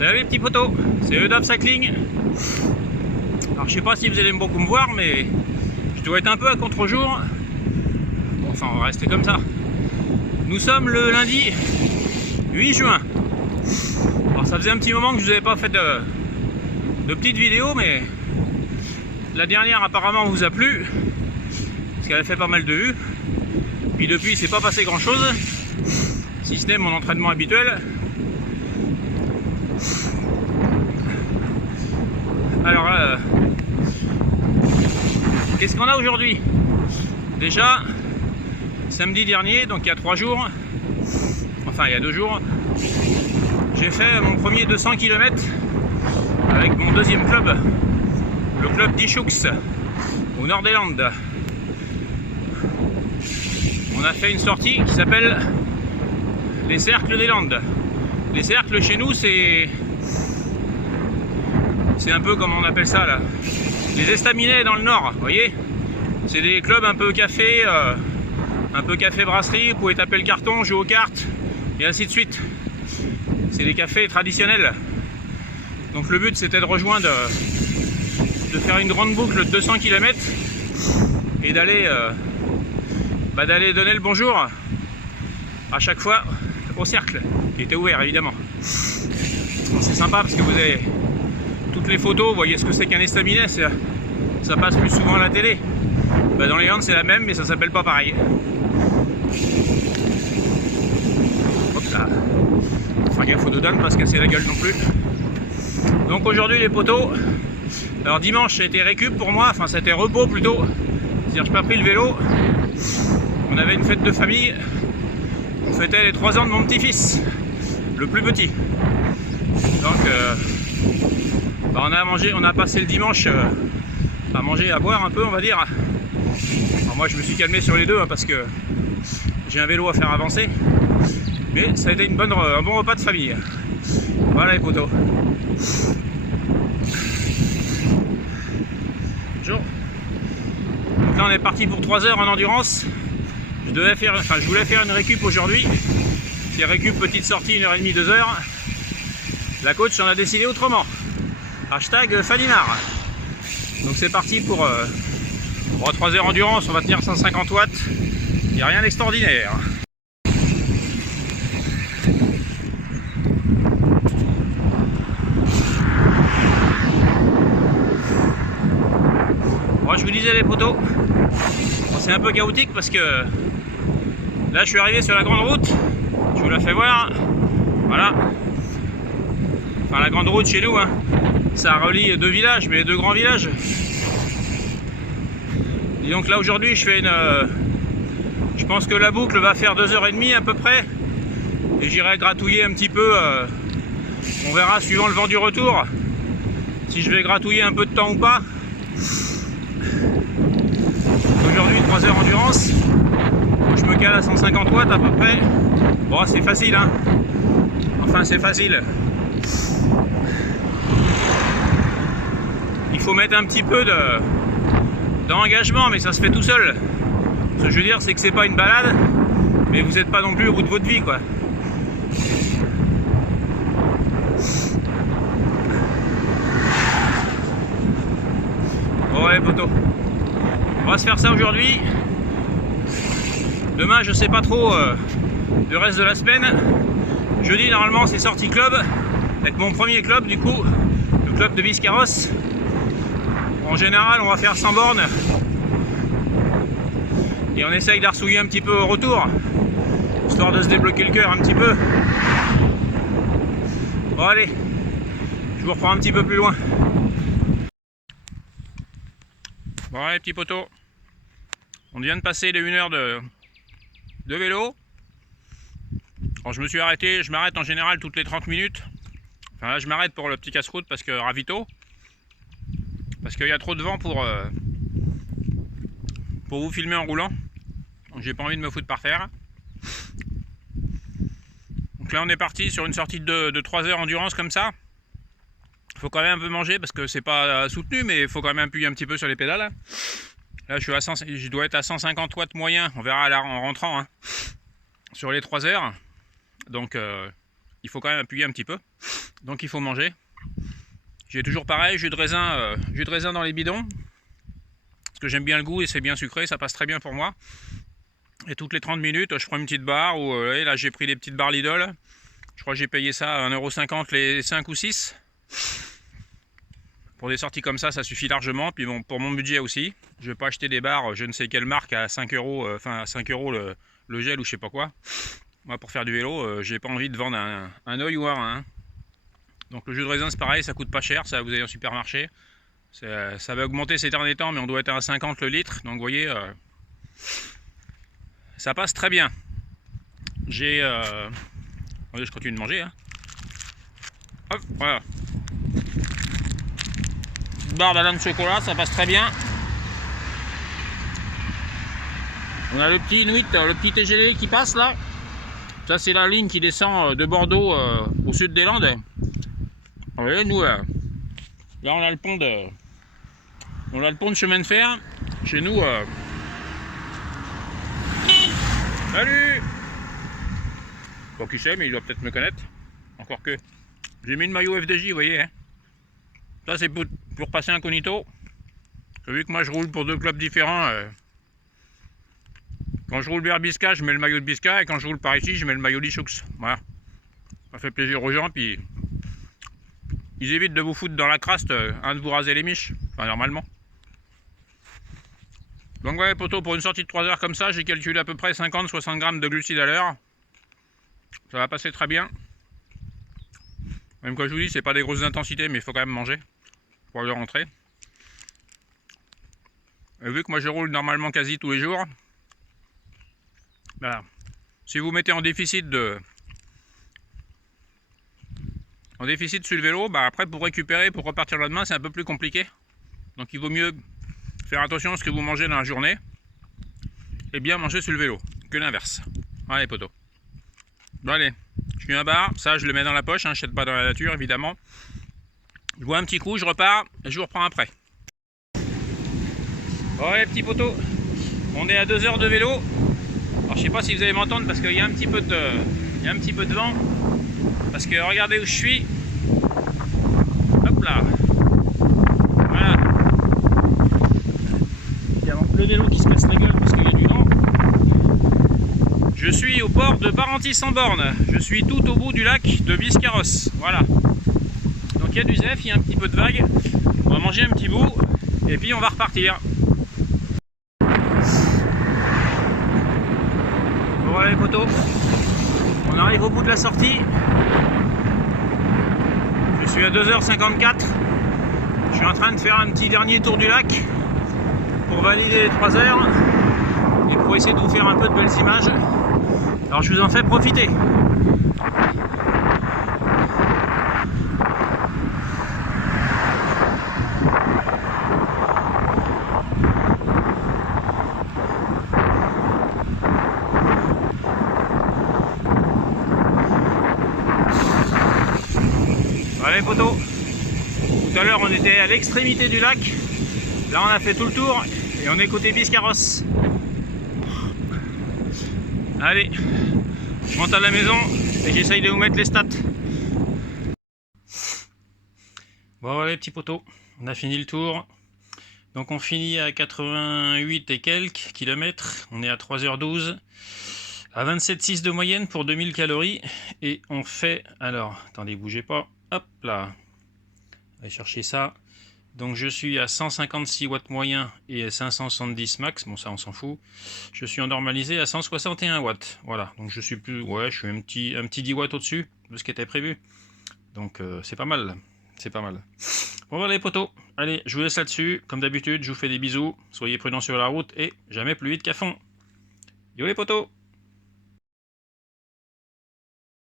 Salut les petits potos, c'est Eudab Cycling. Alors je sais pas si vous allez beaucoup me voir, mais je dois être un peu à contre-jour. Bon, enfin on va rester comme ça. Nous sommes le lundi 8 juin. Alors ça faisait un petit moment que je vous avais pas fait de petites vidéos, mais la dernière apparemment vous a plu, parce qu'elle a fait pas mal de vues. Puis depuis il s'est pas passé grand chose, si ce n'est mon entraînement habituel. Alors qu'est-ce qu'on a aujourd'hui? Déjà samedi dernier, donc il y a 3 jours, enfin il y a 2 jours, j'ai fait mon premier 200 km avec mon deuxième club, le club d'Ischux au nord des Landes. On a fait une sortie qui s'appelle les cercles des Landes. Les cercles chez nous c'est un peu comme on appelle ça là, les estaminets dans le nord, vous voyez. C'est des clubs un peu café brasserie, vous pouvez taper le carton, jouer aux cartes et ainsi de suite. C'est des cafés traditionnels. Donc le but c'était de rejoindre, de faire une grande boucle de 200 km et d'aller donner le bonjour à chaque fois au cercle, qui était ouvert évidemment. C'est sympa parce que vous avez toutes les photos, vous voyez ce que c'est qu'un estaminet, ça passe plus souvent à la télé. Dans les Landes c'est la même, mais ça s'appelle pas pareil. Hop là. Faut gaffe aux dodanes, pas se casser la gueule non plus. Donc aujourd'hui les potos, alors dimanche ça a été récup pour moi, enfin c'était repos plutôt. C'est-à-dire j'ai pas pris le vélo. On avait une fête de famille. On fêtait les 3 ans de mon petit-fils, le plus petit. Donc on a passé le dimanche à manger, à boire un peu on va dire. Alors moi je me suis calmé sur les deux parce que j'ai un vélo à faire avancer. Mais ça a été un bon repas de famille. Voilà les potos. Bonjour. Donc là on est parti pour 3 heures en endurance. Je voulais faire une récup aujourd'hui. C'est récup petite sortie 1h30, 2 heures. La coach en a décidé autrement. Hashtag Fanimar. Donc c'est parti pour 3 heures endurance, on va tenir 150 watts. Il n'y a rien d'extraordinaire. Moi je vous disais les potos, c'est un peu chaotique parce que là je suis arrivé sur la grande route. Je vous la fais voir. Voilà. Enfin la grande route chez nous, hein. Ça relie 2 villages, mais 2 grands villages. Et donc là aujourd'hui je fais je pense que la boucle va faire 2h30 à peu près. Et j'irai gratouiller un petit peu. On verra suivant le vent du retour si je vais gratouiller un peu de temps ou pas. Aujourd'hui 3 heures endurance. Je me cale à 150 watts à peu près. Bon c'est facile hein. Enfin c'est facile. Il faut mettre un petit peu d'engagement, mais ça se fait tout seul. Ce que je veux dire, c'est que c'est pas une balade, mais vous n'êtes pas non plus au bout de votre vie, quoi. Bon, ouais, poteau. On va se faire ça aujourd'hui. Demain, je sais pas trop le reste de la semaine. Jeudi, normalement, c'est sortie club, avec mon premier club, du coup, le club de Biscarrosse. En général on va faire 100 bornes et on essaye d'arsouiller un petit peu au retour histoire de se débloquer le cœur un petit peu. Bon allez, je vous reprends un petit peu plus loin. Bon allez petits potos, on vient de passer les 1 heure de vélo. Alors je me suis arrêté, je m'arrête en général toutes les 30 minutes. Enfin là je m'arrête pour le petit casse-croûte parce que ravito. Parce qu'il y a trop de vent pour vous filmer en roulant. Donc j'ai pas envie de me foutre par terre. Donc là on est parti sur une sortie de 3 heures endurance comme ça. Il faut quand même un peu manger parce que c'est pas soutenu, mais il faut quand même appuyer un petit peu sur les pédales. Là je dois être à 150 watts moyen, on verra là en rentrant hein, sur les 3 heures. Donc il faut quand même appuyer un petit peu. Donc il faut manger. J'ai toujours pareil, jus de raisin dans les bidons. Parce que j'aime bien le goût et c'est bien sucré, ça passe très bien pour moi. Et toutes les 30 minutes, je prends une petite barre. Et là, j'ai pris des petites barres Lidl. Je crois que j'ai payé ça à 1,50 € les 5 ou 6. Pour des sorties comme ça suffit largement. Puis bon, pour mon budget aussi, je ne vais pas acheter des barres, je ne sais quelle marque, à 5 €, enfin à 5 € le gel ou je sais pas quoi. Moi, pour faire du vélo, j'ai pas envie de vendre un œil ou un rein. Donc le jus de raisin, c'est pareil, ça coûte pas cher, ça vous avez en supermarché. Ça va augmenter ces derniers temps, mais on doit être à 50 le litre. Donc vous voyez, ça passe très bien. Attendez, je continue de manger. Hein. Hop, voilà. Barre d'Alain de chocolat, ça passe très bien. On a le petit Inuit, le petit TGV qui passe là. Ça c'est la ligne qui descend de Bordeaux au sud des Landes. Vous voyez, nous là on a le pont de chemin de fer. Chez nous. Salut. Bon, qui sait, mais il doit peut-être me connaître. Encore que. J'ai mis le maillot FDJ, vous voyez. Hein. Ça c'est pour passer incognito. Vu que moi je roule pour deux clubs différents. Quand je roule vers Bisca, je mets le maillot de Bisca. Et quand je roule par ici, je mets le maillot d'Ichoux. Voilà. Ça fait plaisir aux gens. Puis ils évitent de vous foutre dans la crasse, de vous raser les miches. Enfin, normalement. Donc ouais, poteau, pour une sortie de 3 heures comme ça, j'ai calculé à peu près 50-60 grammes de glucides à l'heure. Ça va passer très bien. Même quand je vous dis, c'est pas des grosses intensités, mais il faut quand même manger pour le rentrer. Et vu que moi je roule normalement quasi tous les jours, voilà. Si vous mettez en déficit sur le vélo, bah après pour récupérer, pour repartir le lendemain, c'est un peu plus compliqué. Donc il vaut mieux faire attention à ce que vous mangez dans la journée et bien manger sur le vélo que l'inverse. Allez poteau. Bon allez, je suis un bar, ça je le mets dans la poche, hein, je ne jette pas dans la nature évidemment. Je bois un petit coup, je repars et je vous reprends après. Bon les petits poteaux, on est à 2 heures de vélo. Alors je sais pas si vous allez m'entendre parce qu'il y a un petit peu de vent. Parce que regardez où je suis. Hop là. Voilà. Il y a le vélo qui se casse la gueule parce qu'il y a du vent. Je suis au port de Barentis-en-Born. Je suis tout au bout du lac de Biscarrosse. Voilà. Donc il y a du zef, il y a un petit peu de vague. On va manger un petit bout et puis on va repartir. Bon voilà les potos. On arrive au bout de la sortie. Je suis à 2h54. Je suis en train de faire un petit dernier tour du lac pour valider les 3 heures et pour essayer de vous faire un peu de belles images. Alors je vous en fais profiter. Voilà les potos. Tout à l'heure on était à l'extrémité du lac. Là on a fait tout le tour et on est côté Biscarrosse. Allez, je monte à la maison et j'essaye de vous mettre les stats. Bon voilà les petits potos, on a fini le tour. Donc on finit à 88 et quelques kilomètres. On est à 3h12. À 27,6 de moyenne pour 2000 calories. Et on fait, alors, attendez, bougez pas. Hop là. Allez chercher ça. Donc je suis à 156 watts moyen et 570 max. Bon ça on s'en fout. Je suis en normalisé à 161 watts. Voilà. Donc je suis plus. Ouais, je suis un petit 10 watts au-dessus de ce qui était prévu. Donc c'est pas mal. C'est pas mal. Bon voilà les potos. Allez, je vous laisse là-dessus. Comme d'habitude, je vous fais des bisous. Soyez prudents sur la route et jamais plus vite qu'à fond. Yo les potos!